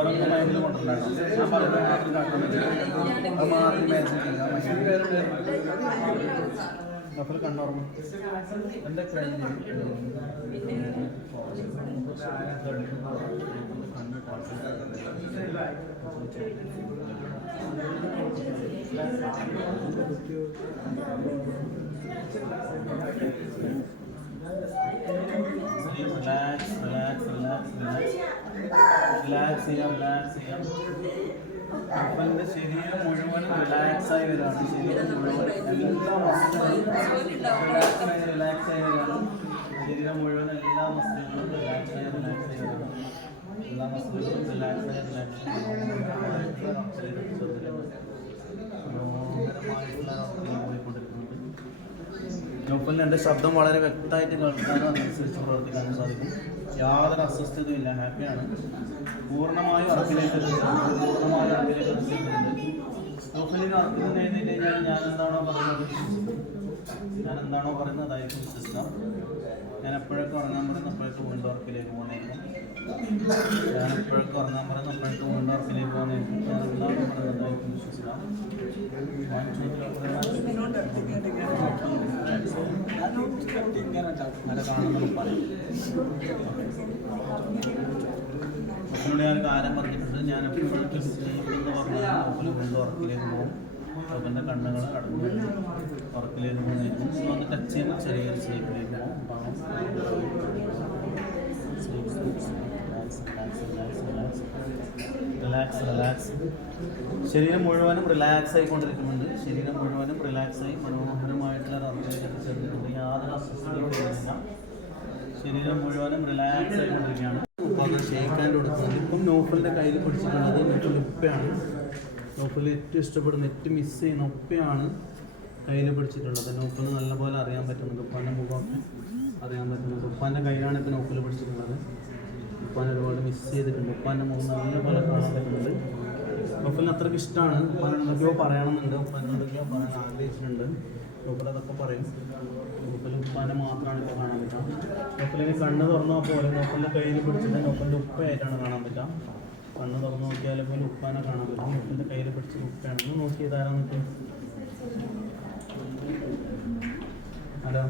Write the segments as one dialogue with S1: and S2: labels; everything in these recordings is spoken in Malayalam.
S1: വേറെ മൈൻഡിൽ കൊണ്ടുവരണം ഞാൻ പറയുന്നത് മാത്രം കാട്ടാൻ പറ്റില്ല അത് മാത്രം മാച്ച് അപ്പോൾ കണ്ടോർമ്മ എന്റെ കഴിഞ്ഞ relax relax relax relax relax ചെയ്യാം റിലാക്സ് ചെയ്യാം അപ്പന്റെ ശരീരം മുഴുവനും റിലാക്സ് ആയി വരികയാണ് ശരീരം മുഴുവൻ എല്ലാ മസിലുകളും റിലാക്സ് ആയി വരികയാണ് ശരീരം മുഴുവൻ എല്ലാ മസിലുകളും റിലാക്സ് ആയി റിലാക്സ് ആയി വരികയാണ് എല്ലാ മസിലുകളും നോപ്പലിന് എന്റെ ശബ്ദം വളരെ വ്യക്തമായിട്ട് കേൾക്കാനും അതനുസരിച്ച് പ്രവർത്തിക്കാനും സാധിക്കും. യാതൊരു അസ്വസ്ഥതയും ഹാപ്പിയാണ്. പൂർണമായും എത്തിച്ചിട്ടുണ്ട് പൂർണമായും എത്തിച്ചിട്ടുണ്ട് നോപ്പലിന് ഉറപ്പിൽ എഴുതിയിട്ട് കഴിഞ്ഞാൽ ഞാൻ എന്താണോ പറയുന്നത്? ഞാൻ എന്താണോ പറയുന്നത്? അതായിരിക്കും വിശ്വസിക്കാം ഞാൻ എപ്പോഴൊക്കെ ഉറങ്ങാൻ പറയുന്ന അപ്പോഴൊക്കെ വീണ്ടും ഉറപ്പിലേക്ക് പോകുന്നതായിരിക്കും വീണ്ടും ഉറപ്പിലേക്ക് പോകുന്നതായിരിക്കും ഞാൻ എന്താണോ പറയുന്നത് അതായിരിക്കും വിശ്വസിക്കാം നല്ല കാണുന്ന പറയും ഞാൻ കാര്യം പറഞ്ഞിട്ടുണ്ട് ഞാൻ സ്ലീപ്പെന്ന് പറഞ്ഞാൽ ഉറക്കിലേക്ക് പോകും നോക്കന്റെ കണ്ണുകൾ അടഞ്ഞു ഉറക്കിലേക്ക് പോകുന്നു സോ ടച്ച് ചെയ്യുമ്പോൾ ചെറിയൊരു സ്ലീപ്പിലേക്ക് പോകും. റിലാക്സ് റിലാക്സ് ശരീരം മുഴുവനും റിലാക്സ് ആയിക്കൊണ്ടിരിക്കുന്നുണ്ട്. ശരീരം മുഴുവനും റിലാക്സ് ആയി മനോഹരമായിട്ടുള്ള അർത്ഥത്തിലേക്ക് ചേർന്നിട്ടുണ്ട്. യാതൊരു അസ്വസ്ഥതയും ശരീരം മുഴുവനും റിലാക്സ് ആയിക്കൊണ്ടിരിക്കുകയാണ്. അപ്പോൾ ഷെയ്ക്കാൻ കൊടുക്കുന്നത്. ഇപ്പം നോഫലിന്റെ കയ്യിൽ പിടിച്ചിട്ടുള്ളത് നോഫൽ ഉപ്പയാണ്. നോഫൽ ഏറ്റവും ഇഷ്ടപ്പെടുന്ന ഏറ്റവും മിസ് ചെയ്യുന്ന ഉപ്പയാണ് കയ്യിൽ പിടിച്ചിട്ടുള്ളത്. നോഫൽ നല്ലപോലെ അറിയാൻ പറ്റുന്നുണ്ട് ഉപ്പാന്റെ മുഖമൊക്കെ അറിയാൻ പറ്റുന്നുണ്ട് ഉപ്പാന്റെ കയ്യിലാണ് ഇപ്പം നോഫൽ പിടിച്ചിട്ടുള്ളത്. ഉപ്പാനെ ഒരുപാട് മിസ് ചെയ്തിട്ടുണ്ട്. ഉപ്പാന്റെ മുഖം നല്ലപോലെ കാണാൻ പറ്റുന്നുണ്ട് ഉപ്പാൻ അത്രയ്ക്ക് ഇഷ്ടമാണ് ഉപ്പാൻ എന്തൊക്കെയോ പറയണമെന്നുണ്ട്. ഉപ്പാൻ എന്തൊക്കെയോ പറയാൻ ആഗ്രഹിച്ചിട്ടുണ്ട്. ഉപ്പാൻ അതൊക്കെ പറയും. ഉപ്പിൽ ഉപ്പാനെ മാത്രമാണ് ഇപ്പോൾ കാണാൻ പറ്റുക നോഫലിന് കണ്ണ് തുറന്നാൽ പോലെ ഉപ്പിന്റെ കയ്യിൽ പിടിച്ചിട്ട് ഉപ്പിന്റെ ഉപ്പയായിട്ടാണ് കാണാൻ പറ്റുക കണ്ണ് തുറന്ന് നോക്കിയാൽ പോലും ഉപ്പാനെ കാണാൻ പറ്റും. ഉപ്പിന്റെ കയ്യിൽ പിടിച്ച് ഉപ്പയാണെന്ന് ഒന്ന് നോക്കി ഹലോ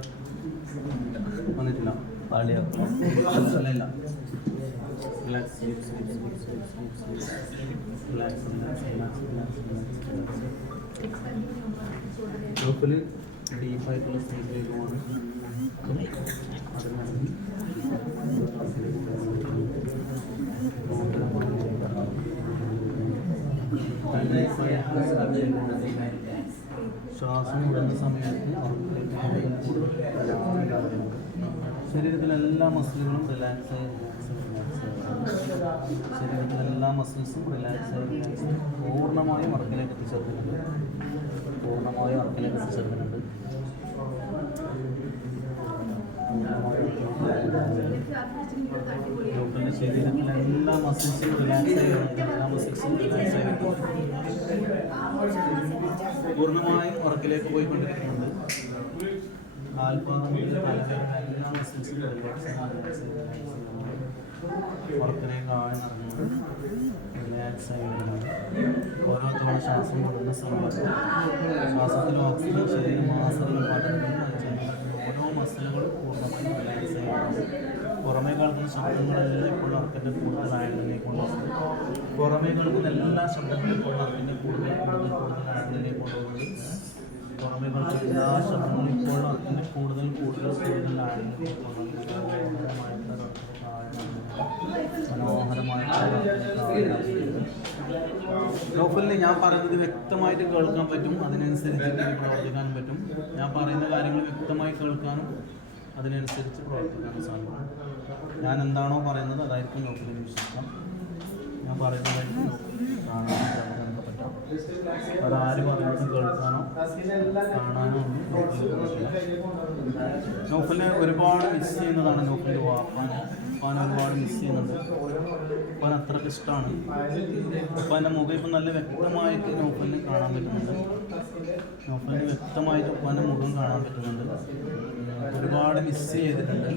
S1: വന്നിട്ടില്ല. பாலியா. சொல்லலாம் லோக்கலு டி ஃபைவ் ப்ளஸ் த்ரீ ശ്വാസം വിടുന്ന സമയത്ത് ശരീരത്തിലെ മസിലുകളും റിലാക്സ് ആയി എല്ലാ മസിൽസും റിലാക്സ് ആയി റിലാക്സ് പൂർണമായും ഉറക്കിലേക്ക് എത്തിച്ചേർക്കുന്നുണ്ട്. പൂർണമായും ഉറക്കിലേക്ക് എത്തിച്ചേർക്കുന്നുണ്ട്. ഡോക്ടറിന്റെ ശരീരത്തിലെ എല്ലാ മസിൽസും റിലാക്സ് ആയി എല്ലാ മസിൽസും റിലാക്സ് ആയി പൂർണമായും ഉറക്കിലേക്ക് പോയിക്കൊണ്ടിരിക്കുന്നുണ്ട്. ആൽപ്പാറ മുതൽ തലവേദന എല്ലാ മസിൽസും ഉറക്കിലേക്ക് ആഴം നടന്നു റിലാക്സ് ആയി വരുന്നത് ഓരോ തവണ ശ്വാസം വിടുന്ന സമയത്ത് ശ്വാസത്തിൽ ഓക്സിജൻ ശരീരം മാസങ്ങൾ ഓരോ മസിലുകളും പൂർണമായും റിലാക്സ് ആയി പുറമേ കേൾക്കുന്ന ശബ്ദങ്ങളെല്ലാം ഇപ്പോൾ ഉറക്കന്റെ കൂടുതൽ ആഴങ്ങളിലേക്കുള്ളത് പുറമേ കേൾക്കുന്ന എല്ലാ ശബ്ദങ്ങളും ഇപ്പോൾ ഉറക്കന്റെ കൂടുതൽ കൂടുതൽ ആഴങ്ങളിലേക്ക് കൊണ്ടുപോകുന്നത് പുറമേ കേൾക്കുന്ന എല്ലാ ശബ്ദങ്ങളും ഇപ്പോൾ ഉറക്കന്റെ കൂടുതൽ കൂടുതൽ നോഫലിന് ഞാൻ പറയുന്നത് വ്യക്തമായിട്ട് കേൾക്കാൻ പറ്റും. അതിനനുസരിച്ച് പ്രവർത്തിക്കാനും പറ്റും. ഞാൻ പറയുന്ന കാര്യങ്ങൾ വ്യക്തമായി കേൾക്കാനും അതിനനുസരിച്ച് പ്രവർത്തിക്കാൻ സാധിക്കും ഞാൻ എന്താണോ പറയുന്നത് അതായിരിക്കും നോഫലിന് വിശ്വസിക്കാം ഞാൻ പറയുന്നതായിരിക്കും കേൾക്കാനൊക്കെ പറ്റും. അതാര് പറയുന്നതും കേൾക്കാനോ കാണാനോ ഒന്നും നൗഫലിന് ഒരുപാട് മിസ് ചെയ്യുന്നതാണ് നോഫലിന്റെ വാപ്പാന് ഉപ്പാൻ ഒരുപാട് മിസ് ചെയ്യുന്നുണ്ട്. ഉപ്പാൻ അത്രയ്ക്ക് ഇഷ്ടമാണ്. ഉപ്പാന്റെ മുഖം ഇപ്പം നല്ല വ്യക്തമായിട്ട് നൗഫലിന് കാണാൻ പറ്റുന്നുണ്ട്. നോഫലിന് വ്യക്തമായിട്ട് ഉപ്പാന്റെ മുഖം കാണാൻ പറ്റുന്നുണ്ട്. ഒരുപാട് മിസ് ചെയ്തിട്ടുണ്ട്.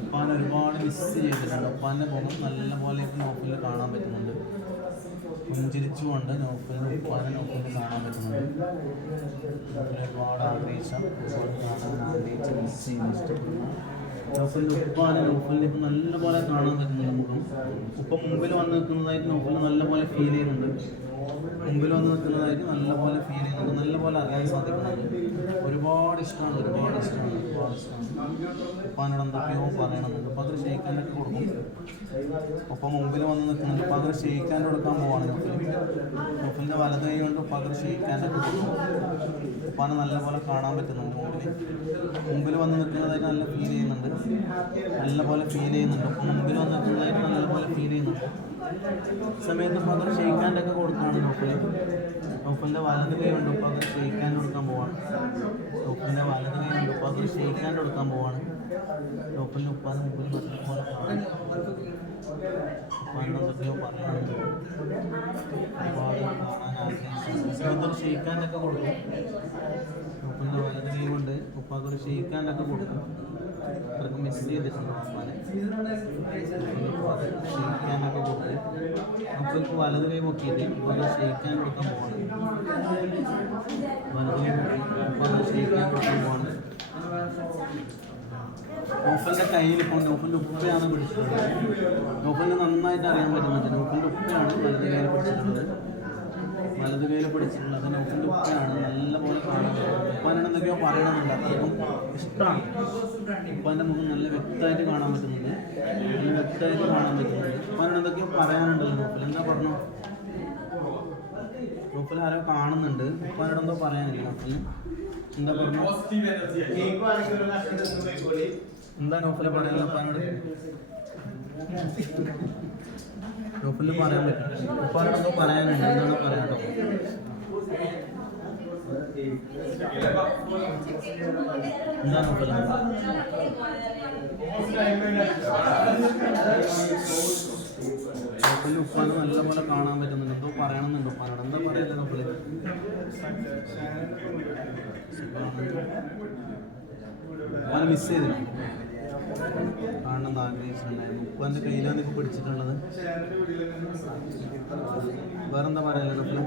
S1: ഉപ്പാൻ ഒരുപാട് മിസ് ചെയ്തിട്ടുണ്ട്. ഉപ്പാന്റെ മുഖം നല്ല പോലെ ഇപ്പം നൗഫലിൽ കാണാൻ പറ്റുന്നുണ്ട്. പുഞ്ചിരിച്ചുകൊണ്ട് നോക്കുന്ന ഉപ്പാനെ നൗഫലിന് കാണാൻ പറ്റുന്നുണ്ട്. ഒരുപാട് ആഗ്രഹിച്ച ഉപ്പാനെ നോക്കലിന് ഇപ്പം നല്ലപോലെ കാണാൻ പറ്റുന്നുണ്ട് മുഖം. ഉപ്പ മുമ്പിൽ വന്ന് നിൽക്കുന്നതായിട്ട് നൗഫലിന് നല്ലപോലെ ഫീൽ ചെയ്യുന്നുണ്ട്. മുമ്പിൽ വന്ന് നിൽക്കുന്നതായിരിക്കും. നല്ലപോലെ ഫീൽ ചെയ്യുന്നത് നല്ലപോലെ അറിയാൻ സാധിക്കുന്നുണ്ട് ഒരുപാട് ഇഷ്ടമാണ് ഒരുപാട് ഇഷ്ടമാണ് ഒരുപാട് ഇഷ്ടമാണ്. ഉപ്പാനോട് എന്തൊക്കെയോ പറയണമെന്നുണ്ട് അപ്പോൾ അതൊരു ഷെയ്ക്കാനൊക്കെ കൊടുക്കും. ഒപ്പം മുമ്പിൽ വന്ന് നിൽക്കുന്നുണ്ട്. അപ്പോൾ അതൊരു ഷെയ്ക്കാൻ കൊടുക്കാൻ പോവാണ് നൗഫൽ വലത് കൈ കൊണ്ട് അപ്പോൾ അതൊരു ഷെയ്ക്കാനൊക്കെ കൊടുക്കും. ഉപ്പാനെ നല്ലപോലെ കാണാൻ പറ്റുന്നുണ്ട് മുമ്പിൽ. മുമ്പിൽ വന്ന് നിൽക്കുന്നതായിട്ട് നല്ല ഫീൽ ചെയ്യുന്നുണ്ട്. നല്ലപോലെ ഫീൽ ചെയ്യുന്നുണ്ട്. അപ്പം മുമ്പിൽ വന്ന് നിൽക്കുന്നതായിട്ട് നല്ലപോലെ ഫീൽ ചെയ്യുന്നുണ്ട്. സമയത്ത് ഇപ്പോൾ അതൊരു ഷെയ്ക്കാന്റെ ഒക്കെ കൊടുക്കുകയാണ് നോക്കൽ. നോക്കലിന്റെ വലത് കൈ കൊണ്ട് ഇപ്പോൾ അതൊരു ഷെയ്ക്കാൻ കൊടുക്കാൻ പോവാണ്. നോക്കലിന്റെ വലത് കൈ കൊണ്ട് ഇപ്പോൾ അതൊരു ഷെയ്ക്കാൻ കൊടുക്കാൻ പോവാണ്. നോക്കലിന് ഉപ്പാന്ന് മുമ്പിൽ എന്തൊക്കെയോ പറയാനുണ്ട് ഒരുപാട് കാണാൻ കൊടുക്കും നോക്കലിന്റെ വലത് കൈ കൊണ്ട് ഉപ്പാക്കൊരു ഷെയ്ക്കാന്റെ ഒക്കെ കൊടുക്കും. അത്രയ്ക്ക് മിസ് ചെയ്തിട്ടുണ്ട് ഉപ്പാനെ ഷെയ്ക്കാനൊക്കെ കൊടുത്ത് നമുക്ക് വലത് കൈ പൊക്കിയിട്ട് ഇപ്പോൾ ഷെയ്ക്കാൻ കൊടുക്കാൻ പോവാണ്. വലത് കൈ പൊക്കി ഇപ്പോൾ ഷെയ്ക്കാൻ കൊടുക്കാൻ പോവാണ്. നോഫലിന്റെ കയ്യിൽ ഇപ്പോൾ നോഫലിന്റെ ഉപ്പയാണ് പിടിച്ചിട്ടുള്ളത്. നോഫലിന് നന്നായിട്ട് അറിയാൻ പറ്റുന്നുണ്ട് നോഫലിന്റെ ഉപ്പയാണ് വലത് കയ്യിൽ പിടിച്ചിട്ടുള്ളത്. വലത് കയ്യിൽ തന്നെ ഉപ്പിന്റെ ഉപ്പാനാണ് നല്ലപോലെ കാണാൻ ഉപ്പാനാണ് എന്തൊക്കെയോ പറയണമെന്നുണ്ട് അത്രയും ഇഷ്ടമാണ് ഉപ്പാന്റെ മുഖം നല്ല വ്യക്തമായിട്ട് കാണാൻ പറ്റുന്നുണ്ട്. നല്ല വ്യക്തമായിട്ട് കാണാൻ പറ്റുന്നുണ്ട്. ഉപ്പാനാണ് എന്തൊക്കെയോ പറയാനുണ്ടല്ലോ ഉപ്പിൽ എന്താ പറഞ്ഞു? ഉപ്പിൽ ആരോ കാണുന്നുണ്ട്. ഉപ്പാനോട് എന്തോ പറയാനില്ല ഉപ്പിന് എന്താ പറഞ്ഞു? എന്താ നോഫൽ പറയാനുള്ള ഉപ്പാനോട്? നോഫലിന് പറയാൻ പറ്റും ഉപ്പാനോട് ഒന്നും പറയാനുണ്ട്. എന്നാണ് പറയാട്ടോ എന്താ നോഫല നോഫലിന് ഉപ്പാനെ നല്ലപോലെ കാണാൻ പറ്റുന്നുണ്ട്. എന്തോ പറയണമെന്നുണ്ട് ഉപ്പാനോട്. എന്താ പറയല്ലേ ടോപ്പിൽ ഉപ്പാനെ മിസ് ചെയ്തില്ല കാണണം എന്ന് ആഗ്രഹിച്ചിട്ടുണ്ടായിരുന്നു ഉപ്പാന്റെ കയ്യിലാണ് ഇപ്പോൾ പിടിച്ചിട്ടുള്ളത്. വേറെന്താ പറയാല്ലേ നോഫല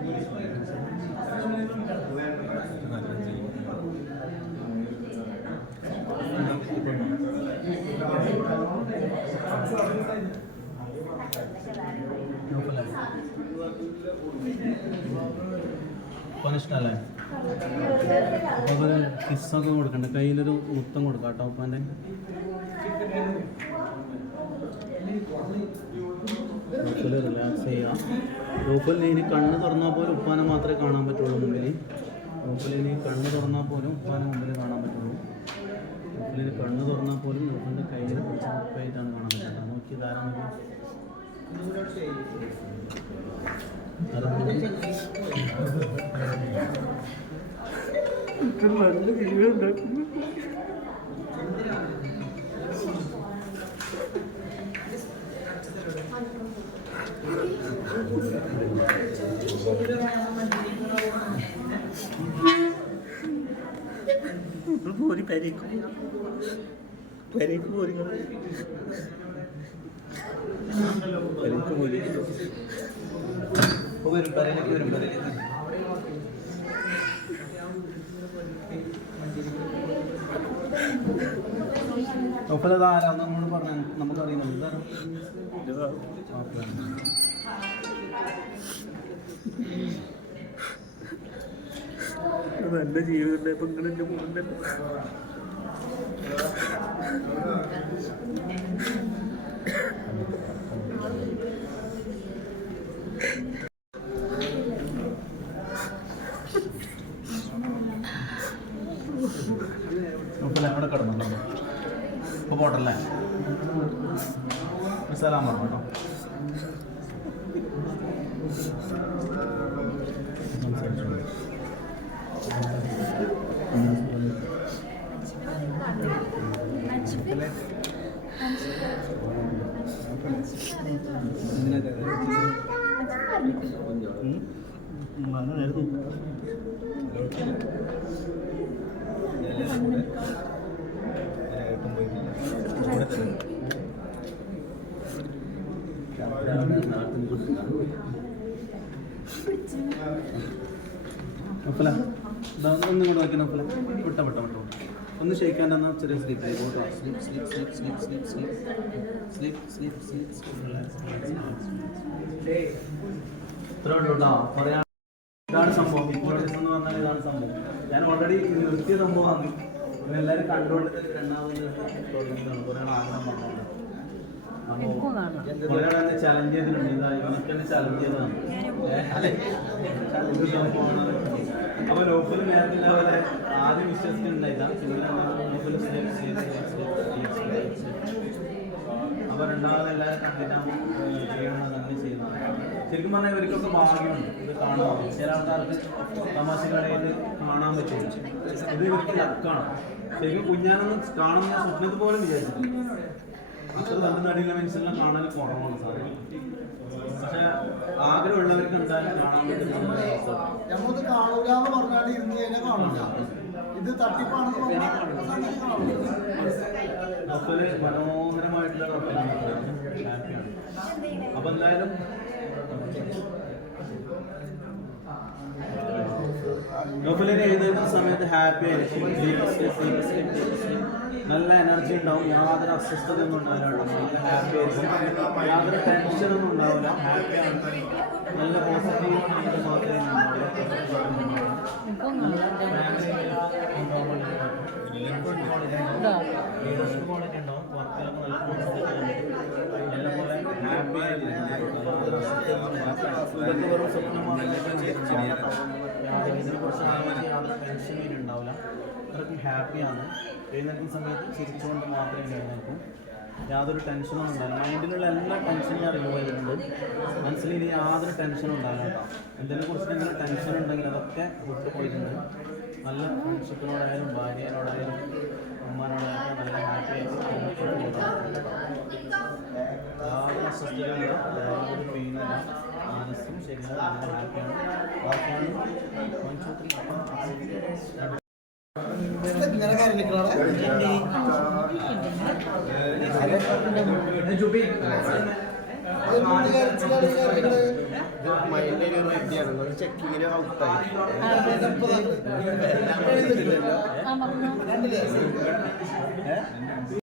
S1: ഉപ്പാനിഷ്ടല്ലേ അപ്പോൾ കിസ്സൊക്കെ കൊടുക്കണ്ട. കയ്യിലൊരു മുത്തം കൊടുക്കാം കേട്ടോ ഉപ്പാന്റെ റൂഫിൽ റിലാക്സ് ചെയ്യാം. റൂഫിൽ ഇനി കണ്ണ് തുറന്നാൽ പോലും ഉപ്പാനെ മാത്രമേ കാണാൻ പറ്റുള്ളൂ മുമ്പിൽ ഇനി കണ്ണ് തുറന്നാൽ പോലും ഉപ്പാനെ മുമ്പിൽ കാണാൻ പറ്റുള്ളൂ. ഇനി കണ്ണ് തുറന്നാൽ പോലും റൂഫിന്റെ കയ്യിൽ കുറച്ച് ഉപ്പായിട്ടാണ് കാണാൻ പറ്റുന്നത്. നോക്കി ധാരാളം
S2: പോരി പെരേക്ക് പെരേക്ക് പോരി പെരേക്ക് പോരി
S1: ഇപ്പോൾ വരും പെരയിലേക്ക് വരും പെരയിലേക്ക് ഒപ്പല ആരാ നമ്മളോട് പറഞ്ഞു നമുക്കറിയുന്നത് ഇതാരാ ഓക്കെ
S2: നല്ല ജീവിതം ഇപ്പൊ നിങ്ങൾ എന്റെ മുന്നല്ലോ
S1: ഒപ്പല അവിടെ കിടന്നു ഇപ്പോൾ പോട്ടല്ലേ? സലാം പറഞ്ഞു കേട്ടോ. Apa lah? ഒന്നും പോലെ. വിട്ട വിട്ട വിട്ട. ഒന്ന് ഷെയ്ക്കാൻ തന്നാ ചെറിയ sleep sleep sleep sleep sleep sleep sleep sleep sleep sleep ഇതാണ് സംഭവം. ഇമ്പോർട്ടൻസ് എന്ന് പറഞ്ഞാൽ ഇതാണ് സംഭവം. ഞാൻ ഓൾറെഡി നിർത്തിയ സംഭവമാണ്. എല്ലാവരും കണ്ടുകൊണ്ട് രണ്ടാമത് കുറേ ആഗ്രഹം പറഞ്ഞത്. എന്നെ ചലഞ്ച് ചെയ്തിട്ടുണ്ട്. ഇതാ ഇവനൊക്കെ ചലഞ്ച് ചെയ്തതാണ്. സംഭവമാണ് അപ്പോൾ ലോക്കൽ നേരത്തെ പോലെ ആദ്യം ലോക്കൽ അപ്പോൾ രണ്ടാമത് എല്ലാവരും കണ്ടിട്ടാകുമ്പോൾ ചെയ്യണമെന്ന് തന്നെ ചെയ്യുന്നത്. ശരിക്കും പറഞ്ഞാൽ ഇവർക്കൊക്കെ ഭാഗ്യമുണ്ട്. ഇത് കാണാൻ ചില ആൾക്കാർക്ക് തമാശകളിൽ കാണാൻ പറ്റും. ഇത് ഇവർക്ക് ലക്കാണ്. ശരിക്കും കുഞ്ഞാനൊന്നും കാണുന്ന സ്വപ്നത്തിൽ പോലും വിചാരിച്ചിട്ടില്ല. അത്ര നല്ല നടിയിലെ മനുഷ്യനെ കാണാൻ കുറവാണ് സാധനം പക്ഷെ ആഗ്രഹമുള്ളവർക്ക് എന്തായാലും കാണാൻ പറ്റുന്ന ഒരു അവസ്ഥ.
S3: എന്ന് പറഞ്ഞാൽ ഇരുന്ന് കഴിഞ്ഞാൽ കാണൂല ഇത് തട്ടിപ്പാണെന്ന് പറഞ്ഞാൽ കാണൂല.
S1: മനോഹരമായിട്ടുള്ള അപ്പൊ എന്തായാലും നോഫലിനെ എഴുതുന്ന സമയത്ത് ഹാപ്പി ആയിരിക്കും നല്ല എനർജി ഉണ്ടാവും. യാതൊരു അസ്വസ്ഥതയൊന്നും ഉണ്ടാവില്ല യാതൊരു ടെൻഷനൊന്നും ഉണ്ടാവില്ല നല്ല പോസിറ്റീവ് മൈൻഡ് മാത്രമേ ലീഡർഷിപ്പ് ക്വാളിറ്റി ഉണ്ടാവും വർക്കിലൊക്കെ നല്ല എല്ലാം പോലെ ഹാപ്പി വെറും സ്വപ്നമാണ് യാതൊരു ടെൻഷനും ഉണ്ടാവില്ല അത്രയ്ക്കും ഹാപ്പിയാണ് എഴുന്നേൽക്കുന്ന സമയത്ത് ചിരിച്ചുകൊണ്ട് മാത്രമേ എഴുന്നേൽക്കും. യാതൊരു ടെൻഷനും ഉണ്ടാവില്ല. മൈൻഡിലുള്ള എല്ലാ ടെൻഷനും ഞാൻ റിമൂവ് ചെയ്തിട്ടുണ്ട്. മനസ്സിൽ ഇനി യാതൊരു ടെൻഷനും ഉണ്ടാവില്ല കേട്ടോ. എന്തിനെ കുറിച്ച് എന്തെങ്കിലും ടെൻഷൻ ഉണ്ടെങ്കിൽ അതൊക്കെ വിട്ടു പോയിട്ടുണ്ട് നല്ല ഫ്രണ്ട്ഷിപ്പിനോടായാലും ഭാര്യയോടായാലും അമ്മാനോടായാലും നല്ല ഹാപ്പി ആയിട്ട് യാതൊരു അസ്വസ്ഥതയില്ല. യാതൊരു പെയിനില്ല മനസ്സും ശരിയാണ് നല്ല ഹാപ്പിയാണ് ബാക്കിയാണ്. One,
S3: മൈൻഡ് ഒരു റെഡിയാണ് ഒരു
S4: ചെക്കിങ്ങിന് ഔട്ടായി
S3: രണ്ടില്ല